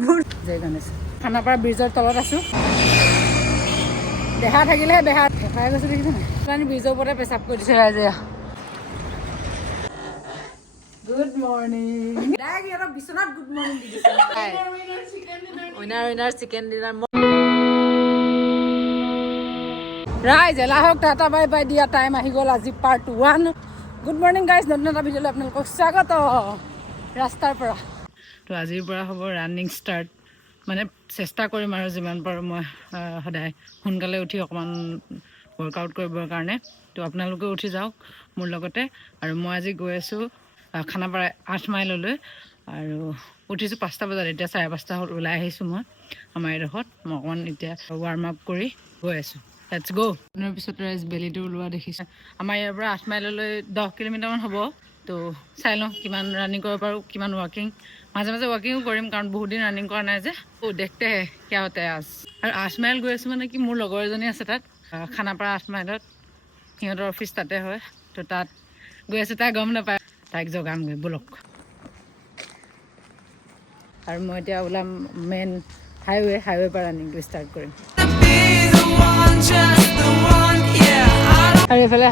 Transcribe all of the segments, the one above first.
জয় গণেশ খানাপাৰা ব্ৰিজৰ তলত আছোঁ দেহা থাকিলেহে বেহা হেঁপাই গৈছে দেখিছে নাই মানে ব্ৰিজৰ ওপৰতে পেচাব কৰি দিছে ৰাইজে গুড মৰ্ণিং সিহঁতক বিচনাত গুড মৰ্ণিং দি দিছে উইনাৰ চিকেন ডিনাৰ ৰাইজ এলাহক টাটা বাই বাই দিয়া টাইম আহি গ'ল আজি পাৰ্ট 1 গুড মৰ্ণিং গাইজ নতুন এটা ভিডিঅ'লৈ আপোনালোকক স্বাগত ৰাস্তাৰ পৰা তো আজিৰ পৰা হ'ব ৰানিং ষ্টাৰ্ট মানে চেষ্টা কৰিম আৰু যিমান পাৰোঁ মই সদায় সোনকালে উঠি অকণমান ৱৰ্কআউট কৰিবৰ কাৰণে তো আপোনালোকে উঠি যাওক মোৰ লগতে আৰু মই আজি গৈ আছোঁ খানাপাৰা 8 মাইললৈ আৰু উঠিছোঁ 5টা বজাত এতিয়া 5:30 হ'ল ওলাই আহিছোঁ মই আমাৰ এডোখৰত মই অকণমান এতিয়া ৱাৰ্ম আপ কৰি গৈ আছোঁ লেটছ গো তাৰ পিছত ৰাইজ বেলিটো ওলোৱা দেখিছোঁ আমাৰ ইয়াৰ পৰা 8 মাইললৈ 10 কিলোমিটাৰমান হ'ব তো চাই লওঁ কিমান ৰানিং কৰিব পাৰোঁ কিমান ৱাকিং মাজে মাজে ৱাকিঙো কৰিম কাৰণ বহুত দিন ৰানিং কৰা নাই যে দেখতে কিয় হতে আজ আৰু 8 মাইল গৈ আছোঁ মানে কি মোৰ লগৰ এজনী আছে তাত খানাপাৰা 8 মাইলত সিহঁতৰ অফিচ তাতে হয় তো তাত গৈ আছোঁ তাই গম নাপায় তাইক জগামগৈ ব'লক আৰু মই এতিয়া ওলাম মেইন হাইৱে পৰা ৰানিংটো ষ্টাৰ্ট কৰিম আৰু এইফালে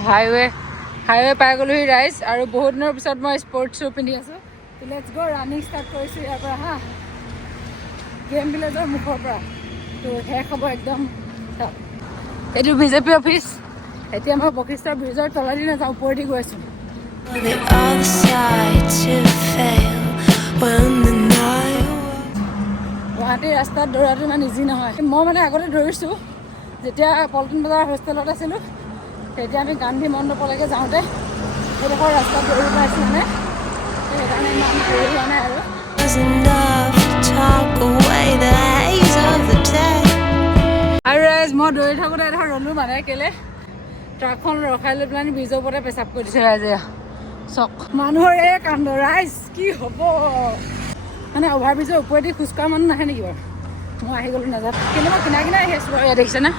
হাইৱে পাই গ'লোহি ৰাইজ আৰু বহুত দিনৰ পিছত মই স্পৰ্টছ শ্বু পিন্ধি আছোঁ তো লেটছ গ' ৰানিং ষ্টাৰ্ট কৰিছোঁ ইয়াৰ পৰা হা গেম ভিলেজৰ মুখৰ পৰা তো শেষ হ'ব একদম এইটো বিজেপি অফিচ এতিয়া মই বশিষ্ঠৰ ব্ৰিজৰ তলেদি নাযাওঁ ওপৰেদি গৈ আছোঁ গুৱাহাটীৰ ৰাস্তাত দৌৰাটো ইমান ইজি নহয় মই মানে আগতে দৌৰিছোঁ যেতিয়া পল্টন বজাৰ হোষ্টেলত আছিলোঁ তেতিয়া আমি গান্ধী মণ্ডপলৈকে যাওঁতে সেইডোখৰ ৰাস্তাত দৌৰি পাইছোঁ মানে সেইকাৰণে ইমান দৌৰি হোৱা নাই আৰু ৰাইজ মই দৌৰি থাকোঁতে এডোখৰ ৰ'লোঁ মানে কেলৈ ট্ৰাকখন ৰখাই লৈ পেলাই ব্ৰিজৰ ওপৰতে পেচাব কৰি দিছে ৰাইজে চক মানুহৰ এই কাণ্ড ৰাইজ কি হ'ব মানে অভাৰ ব্ৰিজৰ ওপৰেদি খোজকঢ়া মানুহ নাহে নেকি বাৰু মই আহি গ'লোঁ নাযাওঁ কিন্তু মই কিনাই আহি আছোঁ বাৰু ইয়াত দেখিছেনে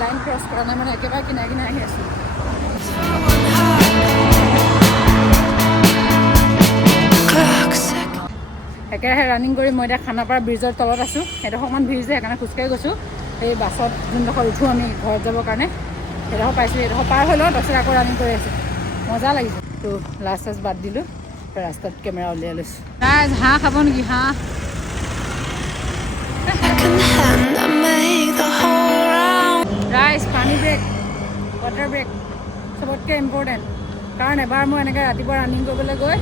লাইন ক্ৰছ কৰা নাই মানে একেবাৰে কিনাই আহি আছোঁ একেৰাহে ৰানিং কৰি মই এতিয়া খানাপাৰা ব্ৰিজৰ তলত আছোঁ সেইডোখৰ অকণমান ভিৰ যে সেইকাৰণে খোজকাঢ়ি গৈছোঁ সেই বাছত যোনডোখৰ উঠোঁ আমি ঘৰত যাবৰ কাৰণে সেইডোখৰ পাইছোঁ সেইডোখৰ পাৰ হৈ লওঁ তাৰপিছত আকৌ ৰানিং কৰি আছোঁ মজা লাগিছে তো লাষ্ট বাদ দিলোঁ ৰাস্তাত কেমেৰা উলিয়াই লৈছোঁ ৰাইজ হাঁহ খাব নেকি হাঁহ ৰাইজ পানী ব্ৰেক ৱাটাৰ ব্ৰেক চবতকৈ ইম্পৰ্টেণ্ট কাৰণ এবাৰ মই এনেকৈ ৰাতিপুৱা ৰানিং কৰিবলৈ গৈ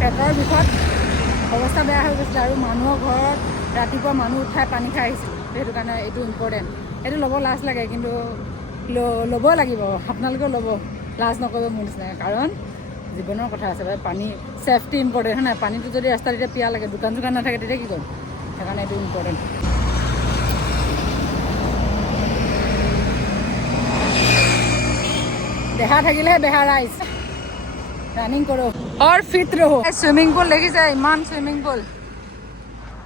পেটৰ বিষত অৱস্থা বেয়া হৈ গৈছিলে আৰু মানুহৰ ঘৰত ৰাতিপুৱা মানুহ উঠাই পানী খাই আহিছিলোঁ সেইটো কাৰণে এইটো ইম্পৰ্টেণ্ট এইটো ল'ব লাজ লাগে কিন্তু ল'ব লাগিব আপোনালোকেও ল'ব লাজ নকৰিব মোৰ নিচিনাকৈ কাৰণ জীৱনৰ কথা আছে পানী ছেফটি ইম্পৰ্টেণ্ট হয় নাই পানীটো যদি ৰাস্তাত এতিয়া পিয়া লাগে দোকান চোকান নাথাকে তেতিয়া কি কৰিম সেইকাৰণে এইটো ইম্পৰ্টেণ্ট দেহা থাকিলেহে বেহা ৰাইজ ৰানিং কৰোঁ আৰু ফিট ৰহো চুইমিং পুল দেখিছে ইমান চুইমিং পুল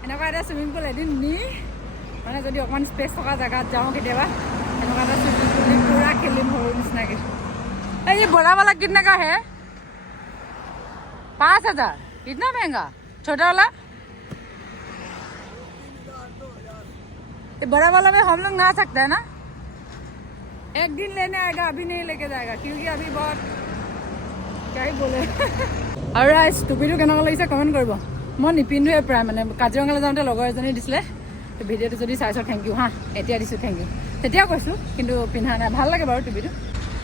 এনেকুৱা এটা চুইমিং পুল এদিন নি মানে যদি অকণমান স্পেচ থকা জেগাত যাওঁ কেতিয়াবা এনেকুৱা এটা চুইমিং পুল পূৰা খেলিম সৰু নিচিনাকৈ এই बड़ा वाला कितने का है 5,000 इतना महंगा छोटा वाला ये बड़ा वाला में हम लोग नहा सकते हैं ना एक दिन लेने आएगा अभी नहीं लेके जाएगा क्योंकि अभी बहुत क्या ही बोले আৰু ৰাইজ টুপিটো কেনেকুৱা লাগিছে কমেণ্ট কৰিব মই নিপিন্ধোৱে প্ৰায় মানে কাজিৰঙালৈ যাওঁতে লগৰ এজনী দিছিলে ভিডিঅ'টো যদি চাইছোঁ থেংক ইউ হা এতিয়া দিছোঁ থেংক ইউ তেতিয়া কৈছোঁ কিন্তু পিন্ধা নাই ভাল লাগে বাৰু টুপিটো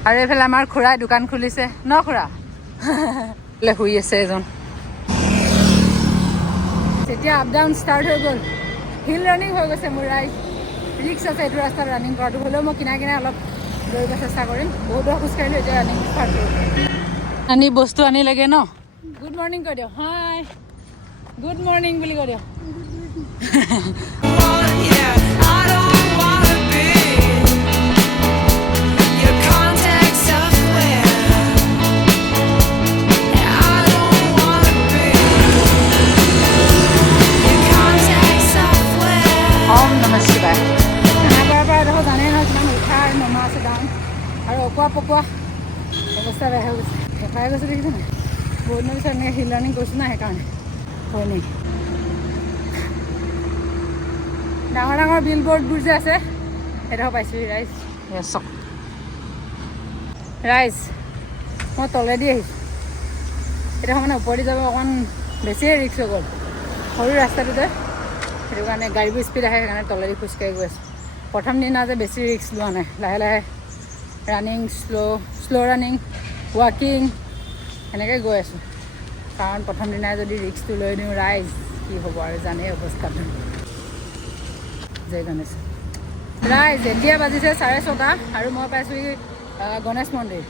আৰু এইফালে আমাৰ খুৰাই দোকান খুলিছে ন খুৰা শুই আছে এজন তেতিয়া আপ ডাউন ষ্টাৰ্ট হৈ গ'ল হিল ৰানিং হৈ গৈছে মোৰ ৰাইজ ৰিক্স আছে এইটো ৰাস্তাত ৰানিং কৰাটো হ'লেও মই কিনাই কিনাই অলপ দৌৰিব চেষ্টা কৰিম বহুত দূৰ খোজকাঢ়িলোঁ এতিয়া ৰানিং ষ্টাৰ্ট কৰিম আনি বস্তু আনি লাগে ন গুড মৰ্ণিং কৈ দিয়ক হাই গুড মৰ্ণিং বুলি কৈ দিয়ক অকোৱা পকোৱা অৱস্থা বেয়া হৈ গৈছে হেঁপাই গৈছে দেখিছে নাই বহুত দিনৰ পিছত এনেকৈ হিল ৰানিং কৰিছোঁ না সেইকাৰণে হয় নেকি ডাঙৰ ডাঙৰ বিল বৰ্ডবোৰ যে আছে সেইডোখৰ পাইছোঁহি ৰাইজ চক ৰাইজ মই তলেদি আহিছোঁ সেইডোখৰ মানে ওপৰেদি যাব অকণমান বেছিয়ে ৰিক্স হৈ গ'ল সৰু ৰাস্তাটোতে সেইটো কাৰণে গাড়ীবোৰ স্পীড আহে সেইকাৰণে তলেদি খোজকাঢ়ি গৈ আছোঁ প্ৰথম দিনা যে বেছি ৰিক্স লোৱা নাই লাহে লাহে ৰানিং শ্ল' ৰানিং ৱাকিং এনেকৈ গৈ আছোঁ কাৰণ প্ৰথম দিনাই যদি ৰিক্সটো লৈ দিওঁ ৰাইজ কি হ'ব আৰু জানেই অৱস্থাটো জয় গণেশ ৰাইজ এতিয়া বাজিছে 6:30 আৰু মই পাইছোঁহি গণেশ মন্দিৰ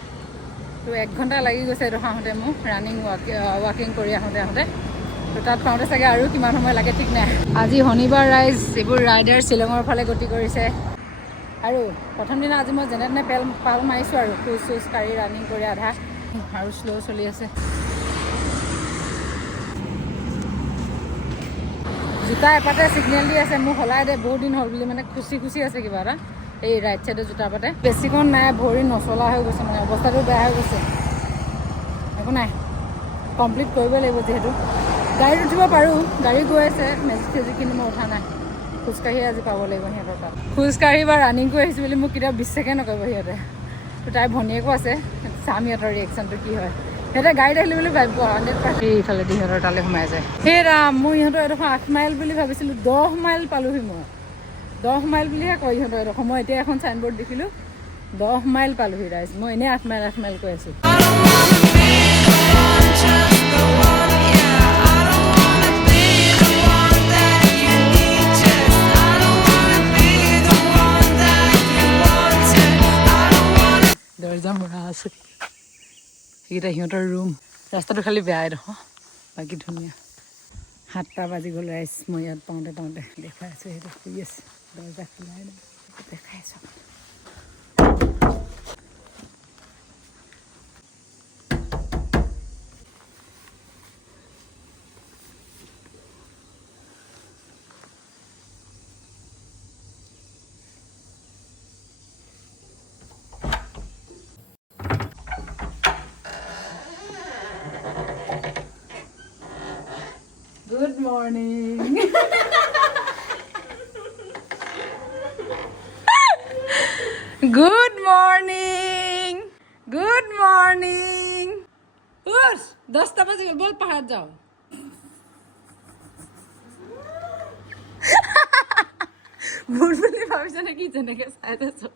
তো 1 ঘণ্টা লাগি গৈছে এইডোখৰ আহোঁতে মোক ৰানিং ৱাকিং কৰি আহোঁতে তো তাত পাওঁতে চাগে আৰু কিমান সময় লাগে ঠিক নাই আজি শনিবাৰ ৰাইজ এইবোৰ ৰাইডাৰ শ্বিলঙৰ ফালে গতি কৰিছে আৰু প্ৰথম দিনা আজি মই যেনে তেনে পাল মাৰিছোঁ আৰু খোজ চোজ কাঢ়ি ৰানিং কৰি আধা আৰু শ্ল' চলি আছে জোতা এপাতে ছিগনেল দি আছে মোক সলাই দে বহুত দিন হ'ল বুলি মানে খুচি আছে কিবা এটা এই ৰাইট চাইডে জোতা পাতে বেছিকণ নাই ভৰি নচলা হৈ গৈছে মানে অৱস্থাটো বেয়া হৈ গৈছে একো নাই কমপ্লিট কৰিব লাগিব যিহেতু গাড়ীত উঠিব পাৰোঁ গাড়ী গৈ আছে মেজিক চেজিক কিন্তু মই উঠা নাই খোজকাঢ়ি আজি পাব লাগিব সিহঁতৰ তাত খোজকাঢ়ি বা ৰানিং কৰি আহিছোঁ বুলি মোক কেতিয়াও বিশ্বাসে নকৰিব সিহঁতে তো তাইৰ ভনীয়েকো আছে চাম সিহঁতৰ ৰিয়েকশ্যনটো কি হয় সিহঁতে গাড়ীত আহিলে বুলি ভাবিব 100% এইফালেদি সিহঁতৰ তালৈ সোমাই যায় সেই ৰাম মোৰ ইহঁতৰ এডোখৰ 8 মাইল বুলি ভাবিছিলোঁ 10 মাইল পালোহি মই 10 মাইল বুলিহে কয় ইহঁতৰ এডোখৰ মই এতিয়া এখন চাইনবোৰ্ড দেখিলোঁ 10 মাইল পালোহি ৰাইজ মই এনেই 8 মাইল কৈ আছোঁ দৰ্জা মৰা আছে এইকেইটা সিহঁতৰ ৰুম ৰাস্তাটো খালি বেয়া এডোখৰ বাকী ধুনীয়া 7টা বাজি গ'ল ৰাইজ মই ইয়াত পাওঁতে দেখাই আছোঁ সেইটো শুই আছে দৰ্জা খোলাই নাই দেখাই আছোঁ Good morning. Good morning. Good morning. Us, 10টা বাজি গ'ল বল পাহাৰত যাওঁ ভূত বুলি ভাবিছ নেকি যেনেকৈ চাই আছো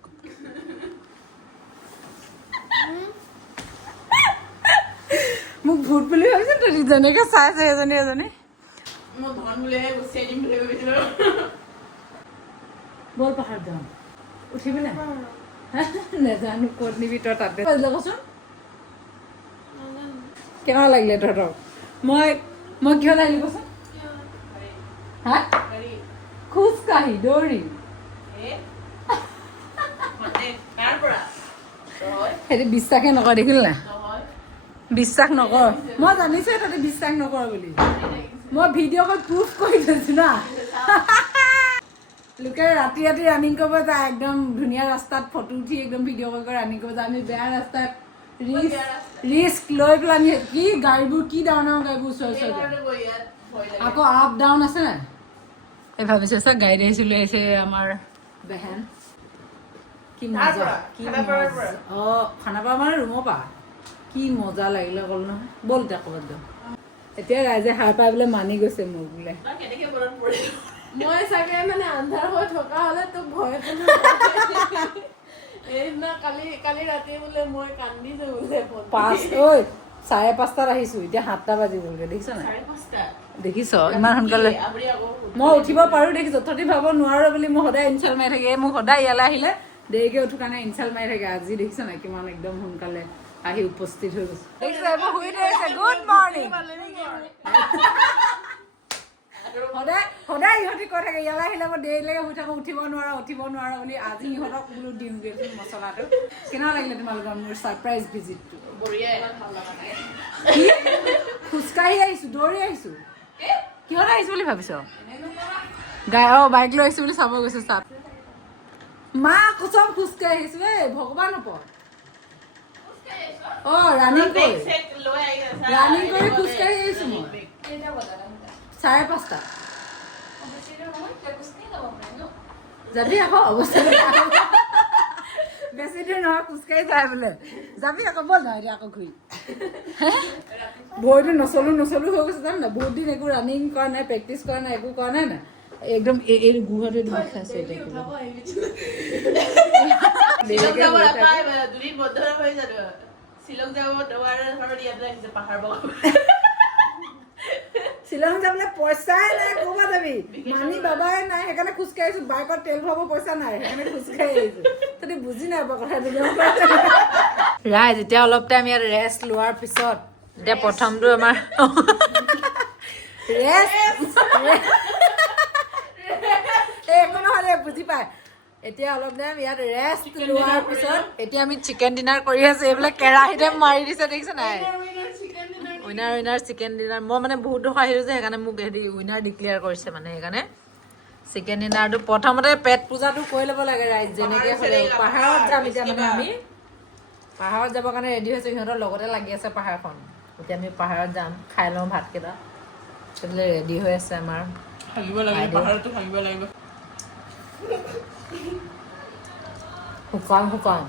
মোক ভূত বুলি ভাবিছ তই যেনেকৈ চাই আছে এজনী মই ধন বুলিহে গুচিয়াই দিম বুলি ভাবিছিলোঁ বল পাহাৰ যাওঁ উঠিবি নাই নেজানো ক'ত নিবি তই তাতে কচোন কেনেকুৱা লাগিলে তহঁতক মই কিহত আহিলোঁ কচোন হা খোজকাঢ়ি দৌৰি সেইটো বিশ্বাসে নকৰে দেখিল নাই বিশ্বাস নকৰ মই জানিছোঁ তহঁতে বিশ্বাস নকৰ বুলি মই ভিডিঅ' কল প্ৰুফ কৰি থৈছোঁ না লোকে ৰাতি ৰানিং কৰিব যায় একদম ধুনীয়া ৰাস্তাত ফটো উঠি একদম ভিডিঅ' কল কৰি ৰানিং কৰিব যায় আমি বেয়া ৰাস্তাত ৰিস্ক লৈ পেলাই আমি কি গাড়ীবোৰ কি ডাঙৰ গাড়ীবোৰ ওচৰে আকৌ আপ ডাউন আছে নাই এই ভাবিছোঁ চা গাড়ীত আহিছোঁ লৈ আহিছে আমাৰ বেহেন কি মজা অঁ খানাপাৰা মানে ৰুমৰ পৰা কি মজা লাগিলে ক'ল নহয় ব'ল এতিয়া ক'ৰবাত যাওঁ এতিয়া ৰাইজে সাৰ পাই বোলে মানি গৈছে মোক বোলে মই চাগে মানে আন্ধাৰ হৈ থকা হ'লে তোক ভয় এইদিনা কালি ৰাতি বোলে মই কান্দিছোঁ বোলে 5:30 আহিছোঁ এতিয়া 7টা বাজি গ'লগৈ দেখিছ নাই দেখিছ ইমান সোনকালে মই উঠিব পাৰোঁ দেখিছ তহঁতি ভাব নোৱাৰো বুলি মই সদায় ইনচাল্ট মাৰি থাকে মোক সদায় ইয়ালৈ আহিলে দেৰিকৈ উঠো কাৰণে ইনচাল্ট মাৰি থাকে আজি দেখিছ নাই কিমান একদম সোনকালে আহি উপস্থিত হৈ গৈছে গুড মৰ্ণিং সদায় ইহঁতি কৈ থাকে ইয়ালৈ আহিলে মই দেৰিলৈকে শুই থাকোঁ উঠিব নোৱাৰা বুলি আজি ইহঁতক বোলো দিমগৈ মছলাটো কেনেকুৱা লাগিলে তোমালোকৰ মোৰ ছাৰপ্ৰাইজ ভিজিটটো খোজকাঢ়ি আহিছোঁ দৌৰি আহিছোঁ কিহত আহিছোঁ বুলি ভাবিছ বাইক লৈ আহিছোঁ বুলি চাব গৈছোঁ চাপ মা কচম খোজকাঢ়ি আহিছোঁ ভগৱান ওপৰত ৰানিং কৰি খোজকাঢ়ি আহিছোঁ মই 5:30 যাবি আকৌ অৱস্থা বেছি দূৰ নহয় খোজকাঢ়ি যায় বোলে যাবি আকৌ বল নহয় এতিয়া আকৌ ঘূৰি বহুত দিন নচলো হৈ গৈছে জানো না বহুত দিন একো ৰানিং কৰা নাই প্ৰেক্টিচ কৰা নাই একো কৰা নাই না একদম এই গুহাটো খাইছে শ্বিলং যাবলৈ পইচাই নাই ক'বা যাবি মানি বাবাই নাই সেইকাৰণে খোজকাঢ়িছো বাইকত তেল ভৰাব পইচা নাই সেইকাৰণে খোজকাঢ়ি আহিছো তহঁতি বুজি নাই পোৱা কথাটো ৰাইজ এতিয়া অলপ টাইম ইয়াত ৰেষ্ট লোৱাৰ পিছত এতিয়া প্ৰথমটো আমাৰ একো নহ'লে বুজি পায় এতিয়া অলপ টাইম ইয়াত ৰেষ্ট লোৱাৰ পিছত এতিয়া আমি চিকেন ডিনাৰ কৰি আছো এইবিলাক কেৰাহীতে মাৰি দিছে দেখিছে নাই উইনাৰ চিকেন ডিনাৰ মই মানে বহুত দুখ আহিলোঁ যে সেইকাৰণে মোক হেৰি উইনাৰ ডিক্লেয়াৰ কৰিছে মানে সেইকাৰণে চিকেন ডিনাৰটো প্ৰথমতে পেট পূজাটো কৰি ল'ব লাগে ৰাইজ যেনেকৈ হ'লেও পাহাৰত যাম এতিয়া মানে আমি পাহাৰত যাবৰ কাৰণে ৰেডি হৈছোঁ সিহঁতৰ লগতে লাগি আছে পাহাৰখন এতিয়া আমি পাহাৰত যাম খাই লওঁ ভাতকেইটা সেইবিলাক ৰেডি হৈ আছে আমাৰ শুকান